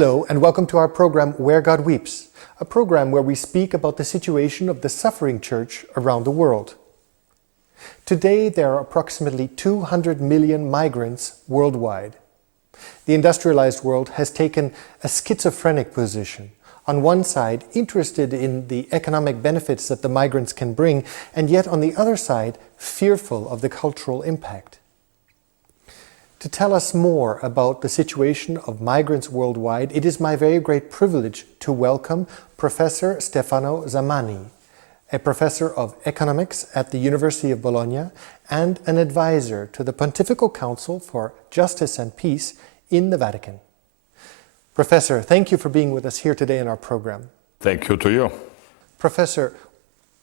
Hello and welcome to our program Where God Weeps, a program where we speak about the situation of the suffering church around the world. Today there are approximately 200 million migrants worldwide. The industrialized world has taken a schizophrenic position. On one side, interested in the economic benefits that the migrants can bring, and yet on the other side, fearful of the cultural impact. To tell us more about the situation of migrants worldwide, it is my very great privilege to welcome Professor Stefano Zamani, a professor of economics at the University of Bologna and an advisor to the Pontifical Council for Justice and Peace in the Vatican. Professor, thank you for being with us here today in our program. Thank you to you. Professor,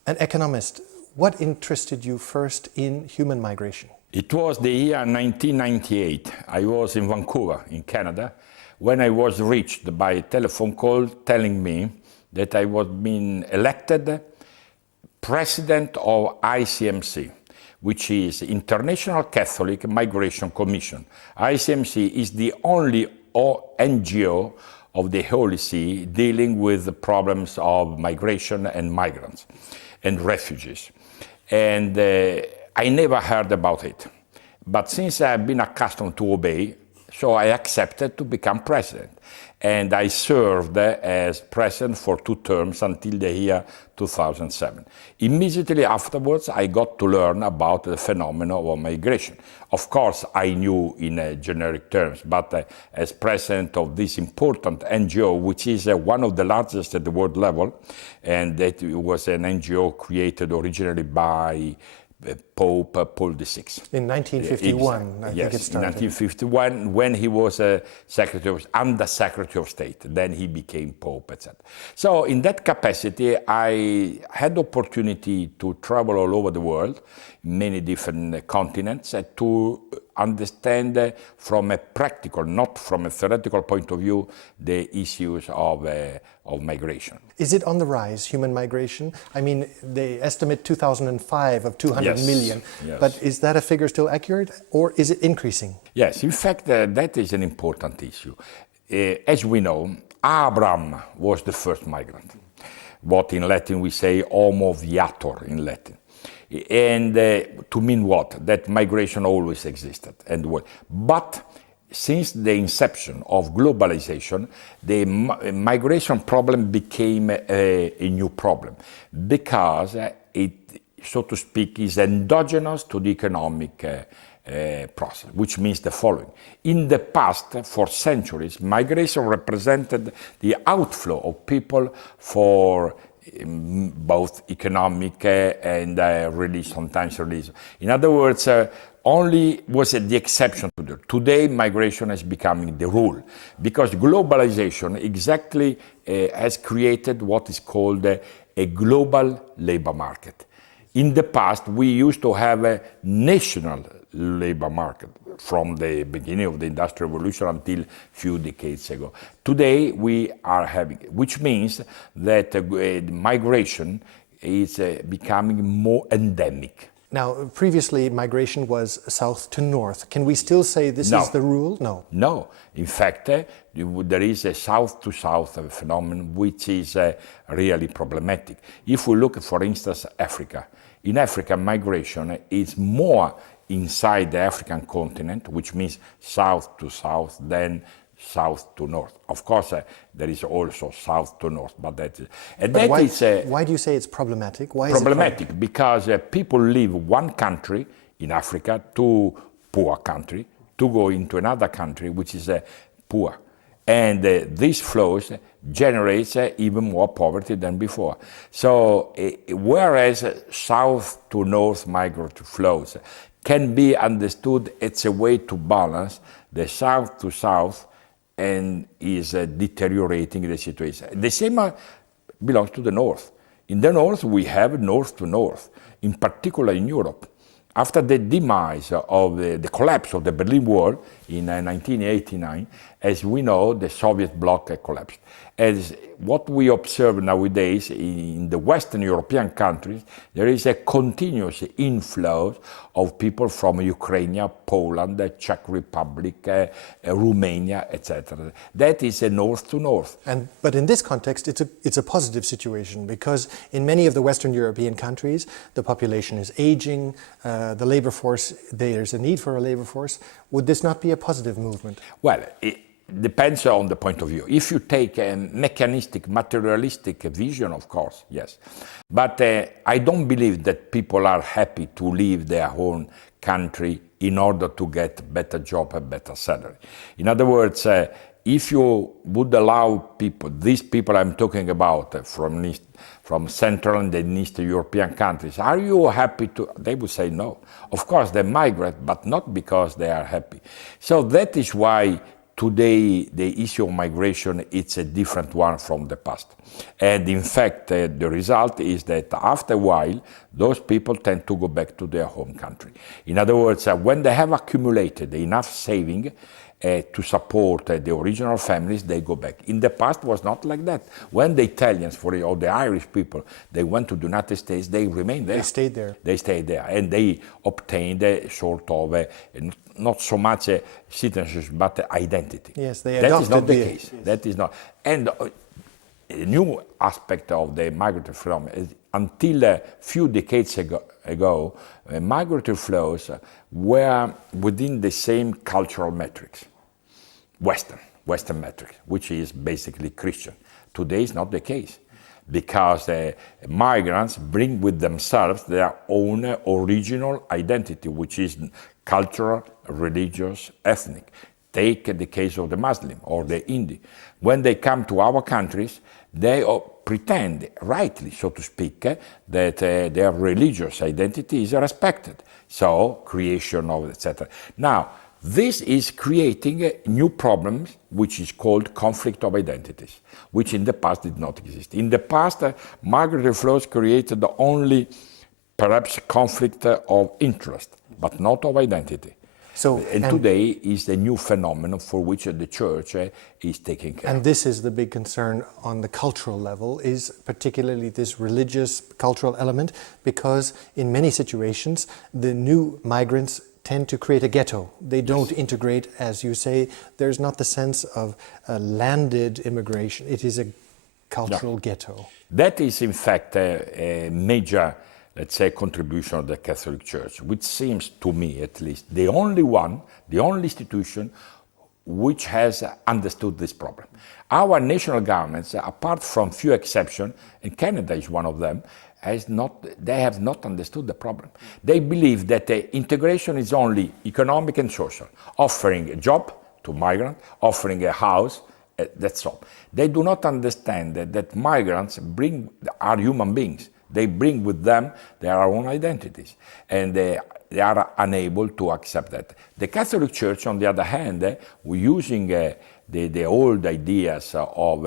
an economist, what interested you first in human migration? It was the year 1998. I was in Vancouver, in Canada, when I was reached by a telephone call telling me that I was being elected president of ICMC, which is International Catholic Migration Commission. ICMC is the only NGO of the Holy See dealing with the problems of migration and migrants and refugees. And I never heard about it. But since I've been accustomed to obey, so I accepted to become president. And I served as president for 2 terms until the year 2007. Immediately afterwards, I got to learn about the phenomenon of migration. Of course, I knew in generic terms, but as president of this important NGO, which is one of the largest at the world level, and that was an NGO created originally by Pope Paul VI. In 1951, I think it started. In 1951, when he was Under Secretary of State, then he became Pope, etc. So in that capacity, I had the opportunity to travel all over the world, many different continents, to understand from a practical, not from a theoretical point of view, the issues of migration. Is it on the rise, human migration? I mean, they estimate 2005 of 200 million, yes. But is that a figure still accurate, or is it increasing? Yes, in fact, that is an important issue. As we know, Abraham was the first migrant. What in Latin we say homo viator in Latin. And to mean what? That migration always existed. But since the inception of globalization, the migration problem became a new problem because it, so to speak, is endogenous to the economic process, which means the following. In the past, for centuries, migration represented the outflow of people for both economic and sometimes religious. In other words, only was the exception to that. Today, migration is becoming the rule because globalization exactly has created what is called a global labor market. In the past, we used to have a national labor market from the beginning of the Industrial Revolution until a few decades ago. Today, we are having, which means that migration is becoming more endemic. Now, previously, migration was south to north. Can we still say this is the rule? No. No. In fact, there is a south-to-south phenomenon which is really problematic. If we look at, for instance, Africa, in Africa, migration is more inside the African continent, which means south to south, than south to north. Of course, there is also south to north, but that is... And but why do you say it's problematic? Why problematic? Is it because people leave one country in Africa to poor country to go into another country which is poor. And these flows generates even more poverty than before. So whereas south to north migratory flows can be understood as a way to balance the south to south and is deteriorating the situation. The same belongs to the north. In the north, we have north to north, in particular in Europe. After the demise of the collapse of the Berlin Wall in 1989, As we know, the Soviet bloc collapsed. As what we observe nowadays in the Western European countries, there is a continuous inflow of people from Ukraine, Poland, the Czech Republic, Romania, etc. That is a north to north. But in this context, it's a positive situation, because in many of the Western European countries, the population is aging, the labor force, there's a need for a labor force. Would this not be a positive movement? Well, it depends on the point of view. If you take a mechanistic, materialistic vision, of course, yes. But I don't believe that people are happy to leave their own country in order to get better job and better salary. In other words, if you would allow people, these people I'm talking about from Central and Eastern European countries, are you happy to? They would say no. Of course, they migrate, but not because they are happy. So that is why today the issue of migration is a different one from the past. And in fact, the result is that after a while, those people tend to go back to their home country. In other words, when they have accumulated enough saving to support the original families, they go back. In the past, it was not like that. When the Italians, or the Irish people, they went to the United States, they remained there. They stayed there. They stayed there, and they obtained a sort of not so much a citizenship, but identity. Yes, they adopted. That is not the case. Yes. That is not. And a new aspect of the migratory flow is until a few decades ago, migratory flows were within the same cultural metrics, Western metrics, which is basically Christian. Today is not the case, because migrants bring with themselves their own original identity, which is cultural, religious, ethnic. Take the case of the Muslim or the Hindi. When they come to our countries, they pretend, rightly so to speak, that their religious identity is respected. So, creation of etc. Now, this is creating new problems, which is called conflict of identities, which in the past did not exist. In the past, migratory flows created only perhaps conflict of interest, but not of identity. So, and today is a new phenomenon for which the church is taking care. And this is the big concern on the cultural level, is particularly this religious cultural element, because in many situations the new migrants tend to create a ghetto. They don't integrate, as you say. There's not the sense of landed immigration. It is a cultural ghetto. That is in fact a major, let's say, contribution of the Catholic Church, which seems to me at least the only institution which has understood this problem. Our national governments, apart from few exceptions, and Canada is one of them, they have not understood the problem. They believe that integration is only economic and social, offering a job to migrants, offering a house, that's all. They do not understand that migrants are human beings. They bring with them their own identities, and they are unable to accept that. The Catholic Church, on the other hand, using the old ideas of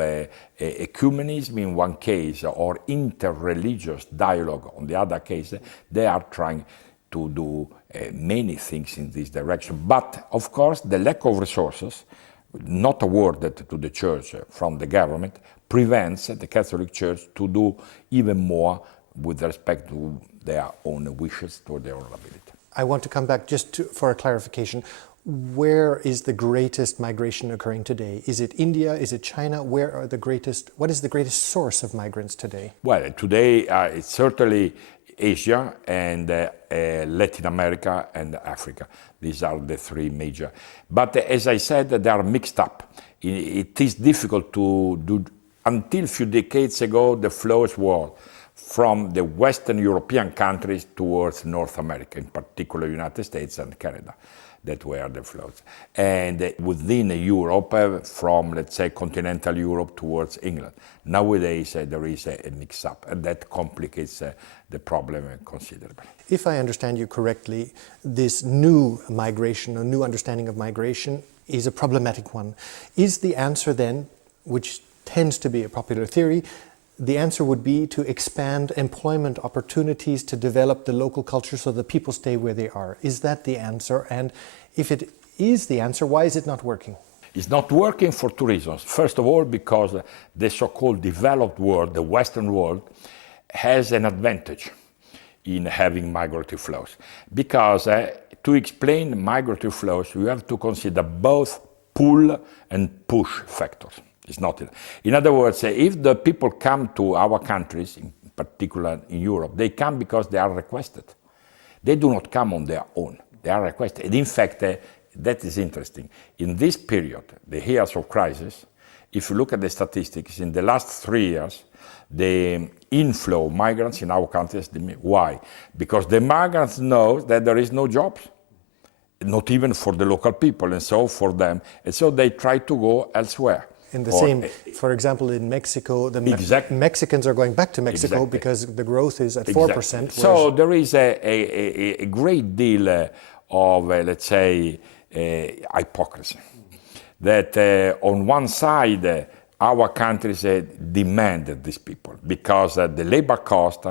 ecumenism in one case or interreligious dialogue on the other case, they are trying to do many things in this direction. But, of course, the lack of resources, not awarded to the Church from the government, prevents the Catholic Church to do even more with respect to their own wishes, to their own ability. I want to come back just for a clarification. Where is the greatest migration occurring today? Is it India? Is it China? What is the greatest source of migrants today? Well, today it's certainly Asia and Latin America and Africa. These are the three major. But as I said, they are mixed up. It is difficult to do. Until a few decades ago, the flows were from the Western European countries towards North America, in particular United States and Canada. That were the flows. And within Europe, from, let's say, continental Europe towards England. Nowadays, there is a mix-up, and that complicates the problem considerably. If I understand you correctly, this new migration, a new understanding of migration, is a problematic one. Is the answer then, which tends to be a popular theory, the answer would be to expand employment opportunities to develop the local culture so that people stay where they are. Is that the answer? And if it is the answer, why is it not working? It's not working for two reasons. First of all, because the so-called developed world, the Western world, has an advantage in having migratory flows. Because to explain migratory flows, you have to consider both pull and push factors. It's not. In other words, if the people come to our countries, in particular in Europe, they come because they are requested. They do not come on their own. They are requested. And in fact, that is interesting. In this period, the years of crisis, if you look at the statistics, in the last 3 years, the inflow of migrants in our countries, why? Because the migrants know that there is no jobs, not even for the local people, and so for them, and so they try to go elsewhere. In the same, for example, in Mexico, the Mexicans are going back to Mexico because the growth is at 4%. So there is a great deal of, let's say, hypocrisy. That on one side, our countries demand these people because the labor cost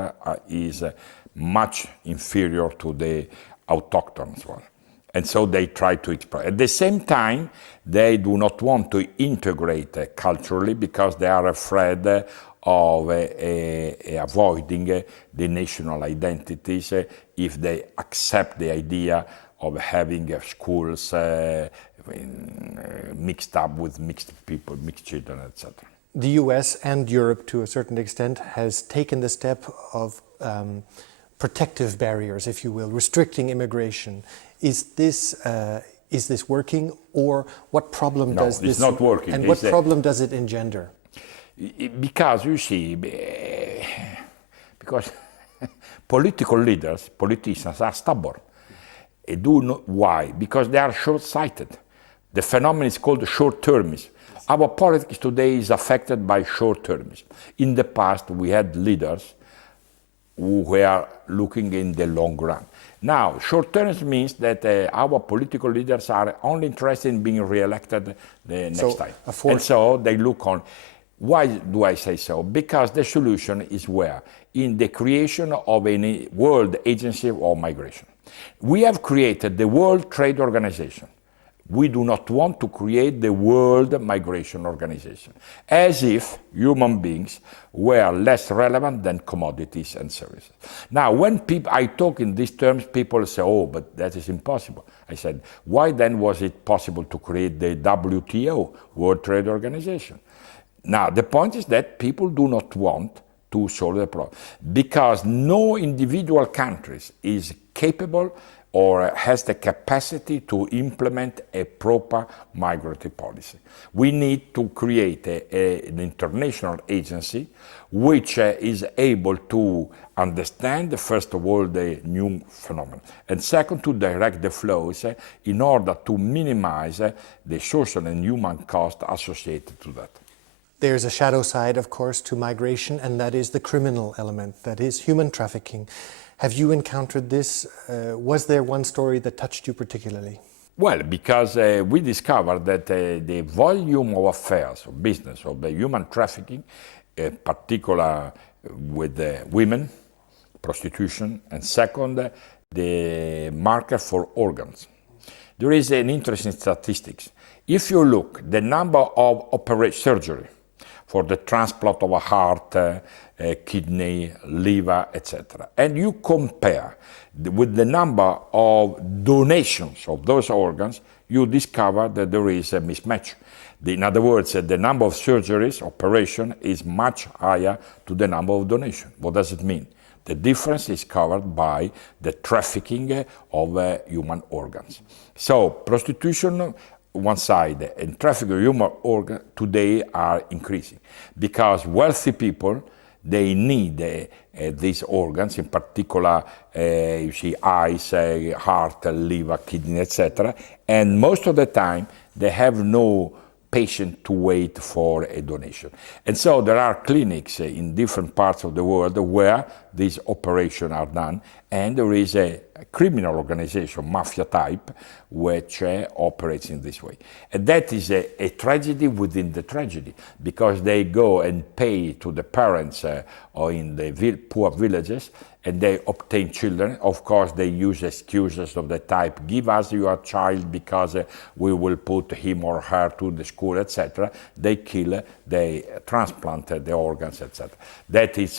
is much inferior to the autochthon one. And so they try to exploit. At the same time, they do not want to integrate culturally because they are afraid of avoiding the national identities if they accept the idea of having schools mixed up with mixed people, mixed children, etc. The US and Europe, to a certain extent, has taken the step of protective barriers, if you will, restricting immigration. Is this working, or what problem does this? It's not working. And what problem does it engender? Because you see, because political leaders, politicians are stubborn. Why? Because they are short-sighted. The phenomenon is called short-termism. Our politics today is affected by short-termism. In the past, we had leaders who were looking in the long run. Now, short-termism means that our political leaders are only interested in being re-elected the next time. And so they look on. Why do I say so? Because the solution is where? In the creation of a world agency of migration. We have created the World Trade Organization. We do not want to create the World Migration Organization, as if human beings were less relevant than commodities and services. Now, when I talk in these terms, people say, oh, but that is impossible. I said, why then was it possible to create the WTO, World Trade Organization? Now, the point is that people do not want to solve the problem because no individual country is capable or has the capacity to implement a proper migratory policy. We need to create an international agency which is able to understand, first of all, the new phenomenon, and second, to direct the flows in order to minimize the social and human cost associated to that. There's a shadow side, of course, to migration, and that is the criminal element, that is human trafficking. Have you encountered this? Was there one story that touched you particularly? Well, because we discovered that the volume of affairs, of business, of the human trafficking, particular with women, prostitution, and second, the market for organs. There is an interesting statistics. If you look, the number of surgery for the transplant of a heart, kidney, liver, etc. And you compare with the number of donations of those organs, you discover that there is a mismatch. In other words, the number of surgeries, operation, is much higher to the number of donations. What does it mean? The difference is covered by the trafficking of human organs. So prostitution, one side, and trafficking of human organs today are increasing because wealthy people, they need these organs, in particular, you see, eyes, heart, liver, kidney, etc. And most of the time, they have no patient to wait for a donation. And so there are clinics in different parts of the world where these operations are done, And there is a criminal organization, mafia type, which operates in this way. And that is a tragedy within the tragedy, because they go and pay to the parents or in the poor villages, and they obtain children. Of course, they use excuses of the type, give us your child because we will put him or her to the school, etc. They kill, they transplant the organs, etc. That is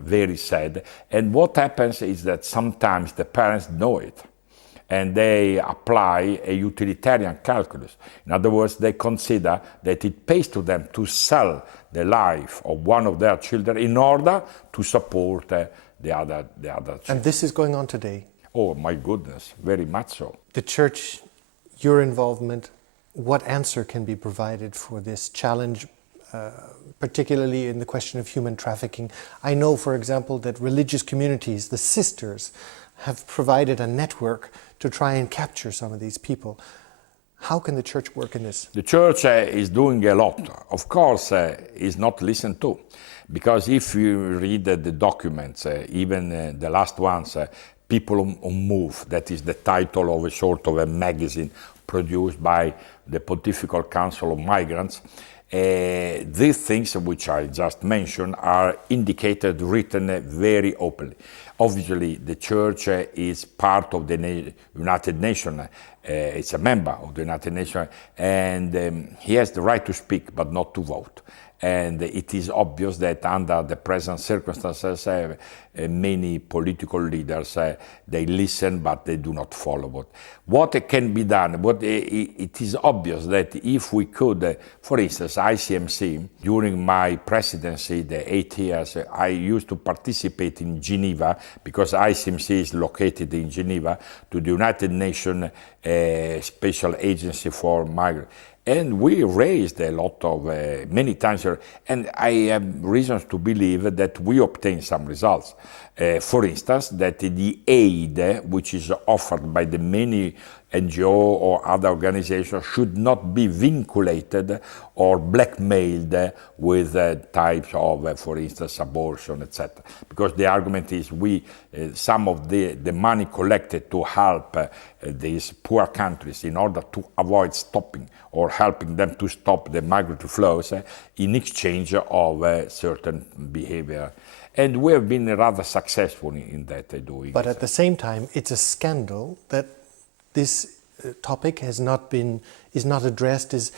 very sad. And what happens is that sometimes the parents know it, and they apply a utilitarian calculus. In other words, they consider that it pays to them to sell the life of one of their children in order to support the other children. And this is going on today? Oh my goodness, very much so. The Church, your involvement, what answer can be provided for this challenge, particularly in the question of human trafficking? I know, for example, that religious communities, the sisters, have provided a network to try and capture some of these people. How can the Church work in this? The Church is doing a lot. Of course, is not listened to. Because if you read the documents, even the last ones, People on Move, that is the title of a sort of a magazine produced by the Pontifical Council of Migrants, these things which I just mentioned are indicated, written very openly. Obviously, the Church is part of the United Nations. It's a member of the United Nations, and he has the right to speak, but not to vote. And it is obvious that under the present circumstances, many political leaders, they listen, but they do not follow. What can be done? It is obvious that if we could, for instance, ICMC, during my presidency, the 8 years, I used to participate in Geneva, because ICMC is located in Geneva, to the United Nations Special Agency for Migrants. And we raised a lot of, many times, and I have reasons to believe that we obtained some results. For instance, that the aid which is offered by the many NGO or other organizations should not be vinculated or blackmailed with types of, for instance, abortion, etc. Because the argument is some of the money collected to help these poor countries in order to avoid stopping or helping them to stop the migratory flows in exchange of certain behavior. And we have been rather successful in that doing. But at the same time, it's a scandal that this topic is not addressed.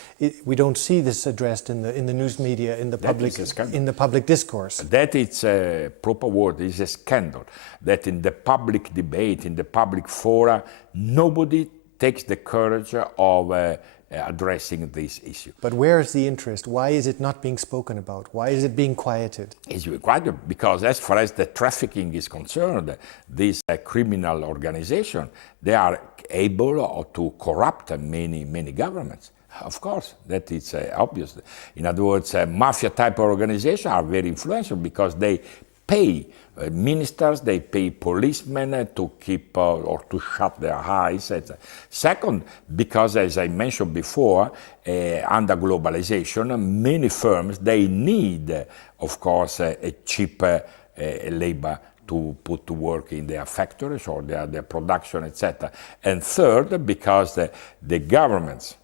We don't see this addressed in the news media, in the public discourse. That is a proper word. It's a scandal that in the public debate, in the public fora, nobody takes the courage of addressing this issue. But where is the interest? Why is it not being spoken about? Why is it being quieted? It's quieted because as far as the trafficking is concerned, this criminal organization, they are able to corrupt many governments. Of course, that is obvious. In other words, mafia type of organizations are very influential because they pay ministers, they pay policemen to keep or to shut their eyes. Second, because as I mentioned before, under globalization, many firms, they need, of course, a cheap labor to put to work in their factories or their production, etc. And third, because the governments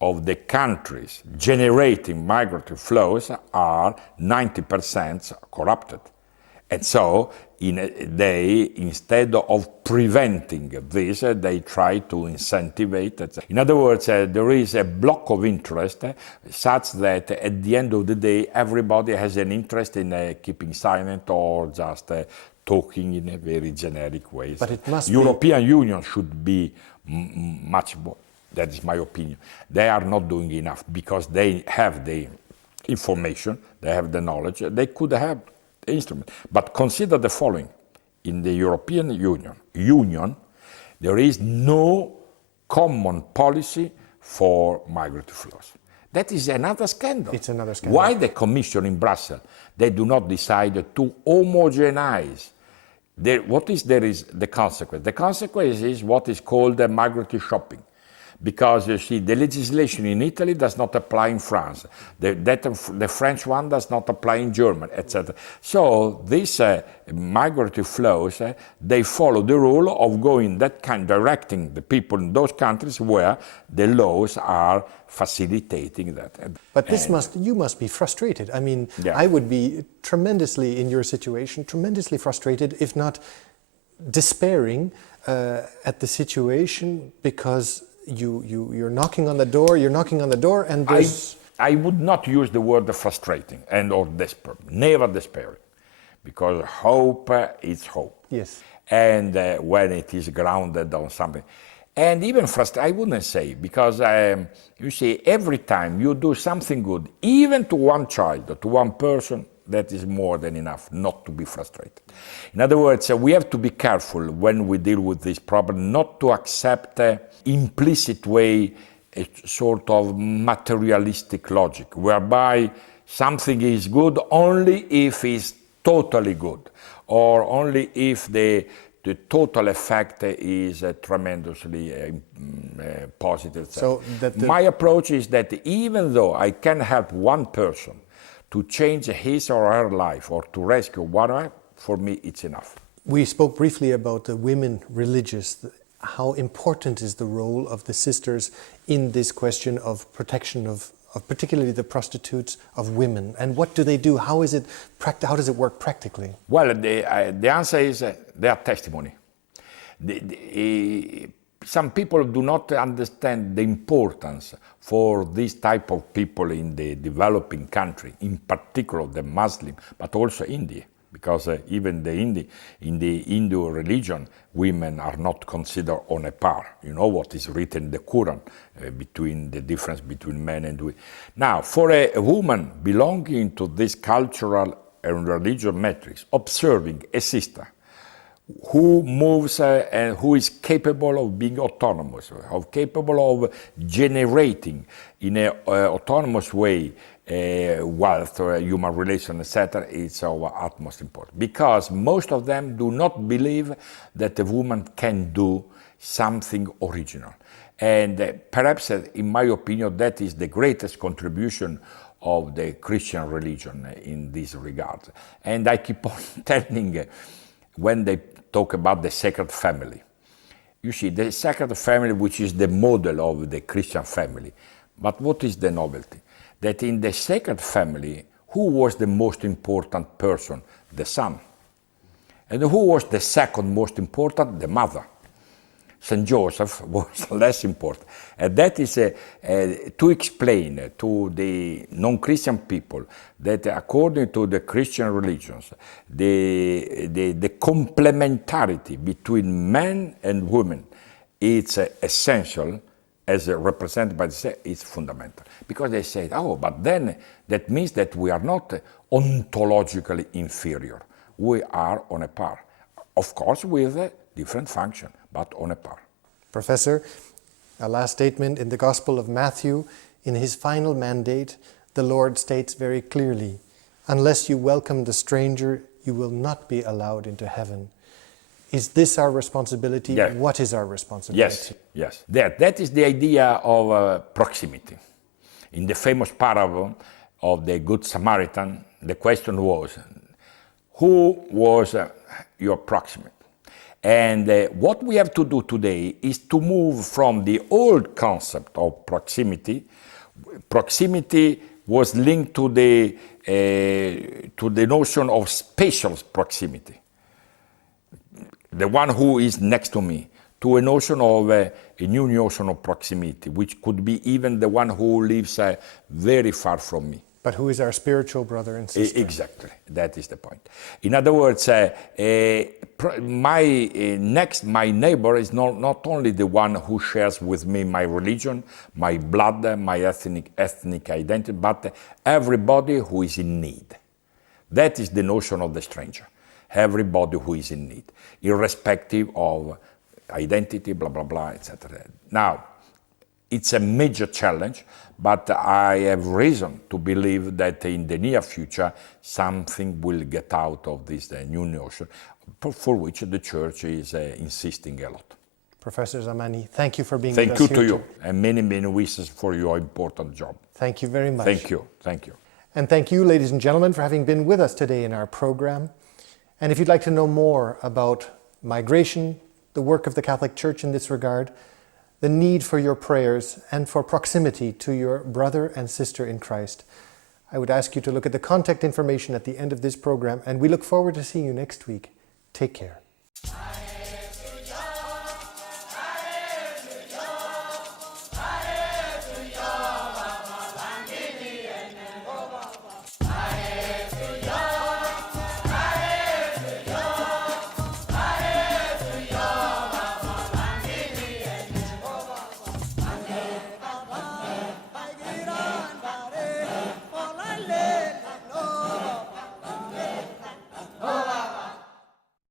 of the countries generating migratory flows are 90% corrupted. And so they, instead of preventing this, they try to incentivize it. In other words, there is a block of interest such that at the end of the day, everybody has an interest in keeping silent or just talking in a very generic way. But it must European Union should be much more. That is my opinion. They are not doing enough because they have the information, they have the knowledge, they could have instrument. But consider the following. In the European Union, there is no common policy for migratory flows. That is another scandal. It's another scandal. Why the Commission in Brussels, they do not decide to homogenize? What is the consequence? The consequence is what is called migratory shopping. Because you see, the legislation in Italy does not apply in France. The French one does not apply in Germany, etc. So these migratory flows, they follow the rule of going that kind, directing the people in those countries where the laws are facilitating that. But you must be frustrated. I mean, Yeah. I would be tremendously, in your situation, tremendously frustrated, if not despairing at the situation, because you're knocking on the door, and there's... I would not use the word frustrating or desperate, never despairing, because hope is hope. Yes. And when it is grounded on something. And even I wouldn't say, because you see, every time you do something good, even to one child, to one person, that is more than enough not to be frustrated. In other words, we have to be careful when we deal with this problem, not to accept implicit way a sort of materialistic logic, whereby something is good only if it's totally good, or only if the total effect is tremendously positive. So my approach is that even though I can help one person to change his or her life, or to rescue one, for me it's enough. We spoke briefly about the women religious. How important is the role of the sisters in this question of protection of particularly the prostitutes, of women? And what do they do? How does it work practically? Well, the answer is their testimony. Some people do not understand the importance for this type of people in the developing country, in particular the Muslim, but also India, because even in the Hindu religion, women are not considered on a par. You know what is written in the Quran between the difference between men and women. Now, for a woman belonging to this cultural and religious metrics, observing a sister who moves and who is capable of being autonomous, capable of generating in an autonomous way wealth, human relations, etc., it's of utmost importance. Because most of them do not believe that a woman can do something original. And perhaps, in my opinion, that is the greatest contribution of the Christian religion in this regard. And I keep on telling, when they talk about the sacred family, you see, the sacred family, which is the model of the Christian family. But what is the novelty? That in the sacred family, who was the most important person? The son. And who was the second most important? The mother. Saint Joseph was less important. And that is to explain to the non-Christian people that according to the Christian religions, the complementarity between men and women, it's essential, as represented by the sect, it's fundamental. Because they say, oh, but then that means that we are not ontologically inferior. We are on a par. Of course, with a different function, but on a par. Professor, a last statement in the Gospel of Matthew. In his final mandate, the Lord states very clearly, unless you welcome the stranger, you will not be allowed into heaven. Is this our responsibility? Yeah. What is our responsibility? Yes. That is the idea of proximity. In the famous parable of the Good Samaritan, the question was, who was your proximate? And what we have to do today is to move from the old concept of proximity. Proximity was linked to the notion of spatial proximity, the one who is next to me, to a notion of a new notion of proximity, which could be even the one who lives very far from me. But who is our spiritual brother and sister? Exactly, that is the point. In other words, my neighbor is not only the one who shares with me my religion, my blood, my ethnic identity, but everybody who is in need. That is the notion of the stranger. Everybody who is in need, irrespective of identity, blah, blah, blah, etc. Now, it's a major challenge, but I have reason to believe that in the near future, something will get out of this new notion, for which the Church is insisting a lot. Professor Zamani, thank you for being Thank with you us to here. you, and many, many wishes for your important job. Thank you very much. Thank you. Thank you. And thank you, ladies and gentlemen, for having been with us today in our program. And if you'd like to know more about migration, the work of the Catholic Church in this regard, the need for your prayers and for proximity to your brother and sister in Christ, I would ask you to look at the contact information at the end of this program, and we look forward to seeing you next week. Take care.